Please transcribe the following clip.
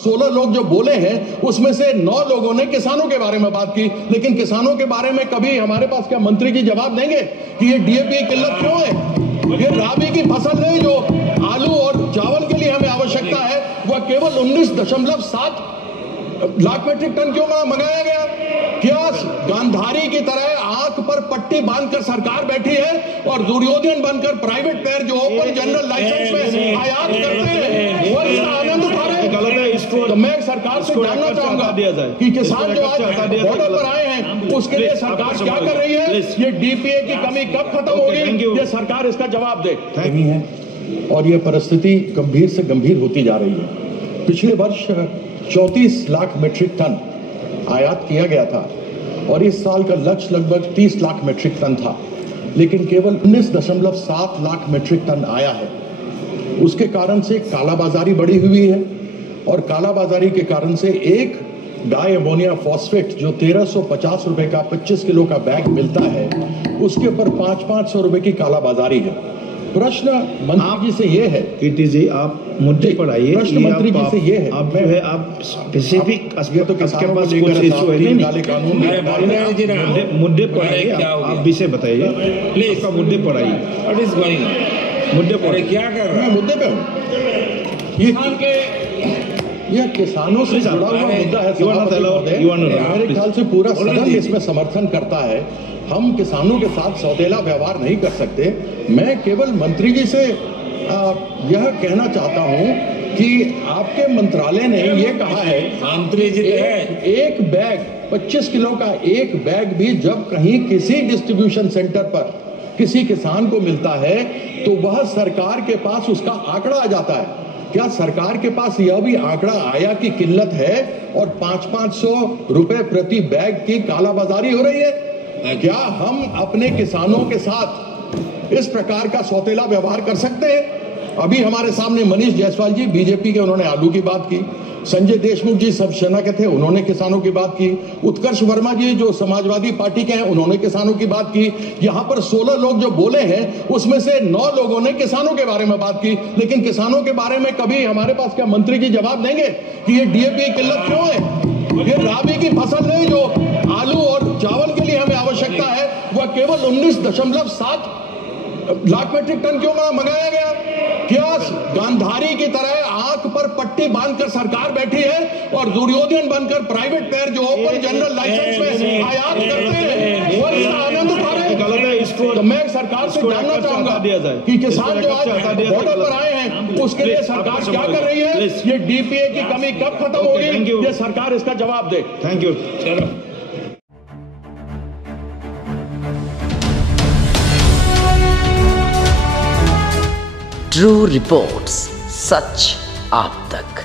16 लोग जो बोले हैं उसमें से 9 लोगों ने किसानों के बारे में बात की, लेकिन किसानों के बारे में कभी हमारे पास क्या मंत्री जी जवाब देंगे कि ये डीएपी की किल्लत क्यों है? ये राबी की फसल नहीं जो आलू और चावल के लिए हमें आवश्यकता है वह केवल 19.7 लाख मीट्रिक टन क्यों मंगाया गया? क्या गांधारी की तरह आंख पर पट्टी बांधकर सरकार बैठी है और दुर्योधन बनकर प्राइवेट प्लेयर जो ओपन जनरल लाइसेंस में आयात करते हैं वो इसका आनंद उठा रहे हैं? तो मैं सरकार से जानना चाहूंगा कि किसान जो आज बॉर्डर पर आए हैं उसके लिए सरकार क्या कर रही है? ये डीपीए की कमी कब खत्म होगी? ये सरकार इसका जवाब दे। और ये परिस्थिति गंभीर से गंभीर होती जा रही है। पिछले वर्ष 34 लाख मीट्रिक टन आयात किया गया था और इस साल का लक्ष्य लगभग 30 लाख मीट्रिक टन था, लेकिन केवल 19.7 लाख मीट्रिक टन आया है। उसके कारण से कालाबाजारी बढ़ी हुई है और कालाबाजारी के कारण से एक डाई अमोनिया फॉस्फेट जो 1350 रुपए का 25 किलो का बैग मिलता है उसके ऊपर 500 रुपए की कालाबाजारी है। प्रश्न मंत्री जी से ये है, कीर्ति जी आप मुद्दे पर आइए। प्रश्न मंत्री जी से ये है, आप जो है आप स्पेसिफिक तो आपके पास कुछ इशू है नहीं, कानून मुद्दे पर आइए, आप विषय बताइए, आपका मुद्दे पर आइए। मुद्दे पर क्या कर रहा है? मुद्दे पे यह किसानों से जुड़ा हुआ मुद्दा है। मेरे ख्याल से पूरा सदन इसमें समर्थन करता है। हम किसानों के साथ सौतेला व्यवहार नहीं कर सकते। मैं केवल मंत्री जी से यह कहना चाहता हूं कि आपके मंत्रालय ने यह कहा है, मंत्री जी एक बैग 25 किलो का एक बैग भी जब कहीं किसी डिस्ट्रीब्यूशन सेंटर पर किसी किसान को मिलता है तो वह सरकार के पास उसका आंकड़ा आ जाता है। क्या सरकार के पास यह भी आंकड़ा आया कि किल्लत है और 500 रुपए प्रति बैग की कालाबाजारी हो रही है? क्या हम अपने किसानों के साथ इस प्रकार का सौतेला व्यवहार कर सकते हैं? अभी हमारे सामने मनीष जायसवाल जी बीजेपी के, उन्होंने आलू की बात की। संजय देशमुख जी सब सेना के थे, उन्होंने किसानों की बात की। उत्कर्ष वर्मा जी जो समाजवादी पार्टी के हैं उन्होंने किसानों की बात की। यहाँ पर 16 लोग जो बोले हैं उसमें से 9 लोगों ने किसानों के बारे में बात की, लेकिन किसानों के बारे में कभी हमारे पास क्या मंत्री जी जवाब देंगे कि ये डीएपी की किल्लत क्यों है? ये राबी की फसल नहीं जो आलू और चावल के लिए हमें आवश्यकता है वह केवल 19.7 लाख मीट्रिक टन क्यों मंगाया गया? क्या गांधारी की तरह आंख पर पट्टी बांधकर सरकार बैठी है और दुर्योधन बनकर प्राइवेट प्लेयर जो ओपन जनरल लाइसेंस में आयात करते हैं वो इसका आनंद उठा रहे हैं? तो मैं सरकार से जानना चाहूंगा कि किसान जो आज बॉर्डर पर आए हैं उसके लिए सरकार क्या कर रही है? ये डीपीए की कमी कब खत्म होगी? ये सरकार इसका जवाब दे। Thank you. ट्रू रिपोर्ट्स, सच आप तक।